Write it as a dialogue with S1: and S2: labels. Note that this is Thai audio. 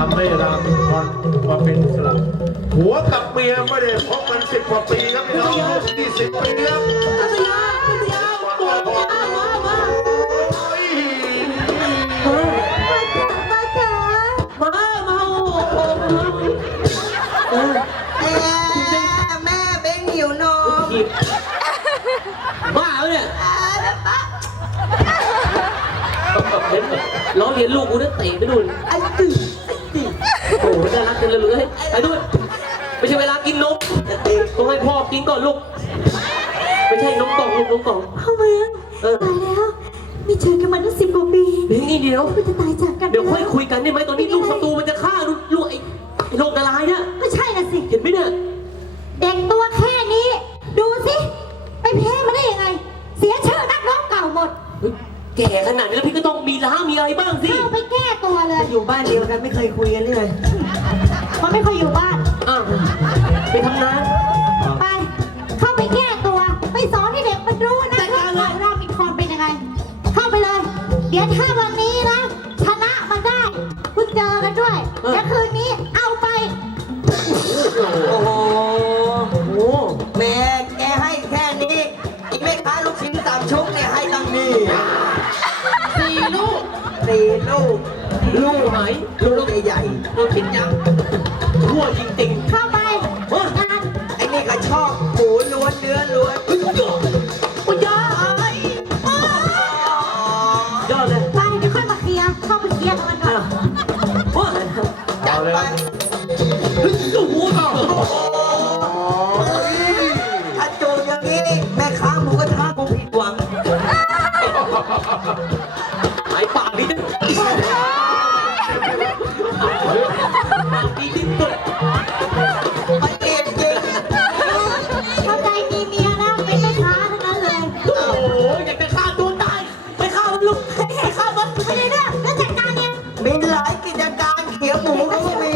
S1: ทำให้รามินทอนมาเป็นอิสระหัวกับเมียไม่ได้พบกันสิบกว่าปีครับพี่น้องยี่สิบปีครับ
S2: ปัตยาปัตยาตัวปัตยามามา
S1: โอ้ย
S2: มาจ๋ามามาโอ้โหเออ
S3: แม่แม่เบ้งหิวนม
S2: หยิบบ้าเนี่ย
S3: อ่าแล้วปะ
S2: เรียนลูกกูเนี่ยเตะไปดูน
S3: ไอ้ตื่นไอ้ตื่น
S2: โอ้โหน่ารักจังเลยลูกเอ้ยไปดูนไม่ใช่เวลากินนมต้องให้พ่อกินก่อนลูก ไม่ใช่นมกล่องลูกนมกล่อง
S4: พ่อเมือง
S2: เออ
S4: ตายแล้วไม่เจอกันมาตั้งสิบกว่าปี
S2: เฮ้ยนี่เดียว
S4: ก็จะตายจากกัน
S2: เดี๋ยวค่อยคุยกันได้ไหมตอนนี้ลูกศัตรูมันจะฆ่าลูกลูกไอ้ไอ้โรคละลายเนี่ย
S4: ก็ใช่น่ะสิ
S2: เห็นไหมเนี่ย
S4: เด็กตัวแค่นี้ ดูสิ ไปแพ้มาได้ยังไง เสียชื่อนักร้องเก่าหมด
S2: เฮ้ยแก่ขนาดนี้แล้วพี่ก็ต้องมีล้างมีอะไรบ้างสิ
S4: เข้าไปแก้ตัวเลย
S3: อยู่บ้านเดียวกันไม่เคยคุยกันเลย
S4: มันไม่ค่อยอยู่บ้าน
S2: อ้าวไปทำงาน
S4: ไป เข้าไปแก้ตัว ไปสอนให้เด็กมันรู้นะว่าเรามีคอนเป็นยังไง เข้าไปเลย เดี๋ยวถ้าวันนี้นะชนะมันได้ คุณเจอกันด้วยเดี๋ยวคืนนี้เอาไป
S3: โอ้โห
S2: โอ้โห
S3: แม่แกให้แค่นี้ไอ้แม่ค้าลูกชิ้นสามชุกเนี่ยให้ตั้งนี่
S2: สี่ลูก
S3: สี่ลูก
S2: ลูกไหน
S3: ลูกใหญ่
S2: ลูกชิ้นยักษ์ทั่วจริง
S4: เข้าไปงาน
S3: ๆไอ้นี่ก็ชอบหมูล้วนเนื้อล้วน
S2: ๆเฮ้ยยอดมันยอดยอดเลย
S4: ไปเดี๋ยวค่อยมาเคลียร์เข้าไปเคลียร์กันก่อน
S2: ว้า
S3: จัดไป
S2: เฮ้ยโอ้โห ฆ่ามันไม่
S4: ได้เรื่องแล้วจัดการเนี่ย
S3: มีหลายกิจการเขียวหมูก็มี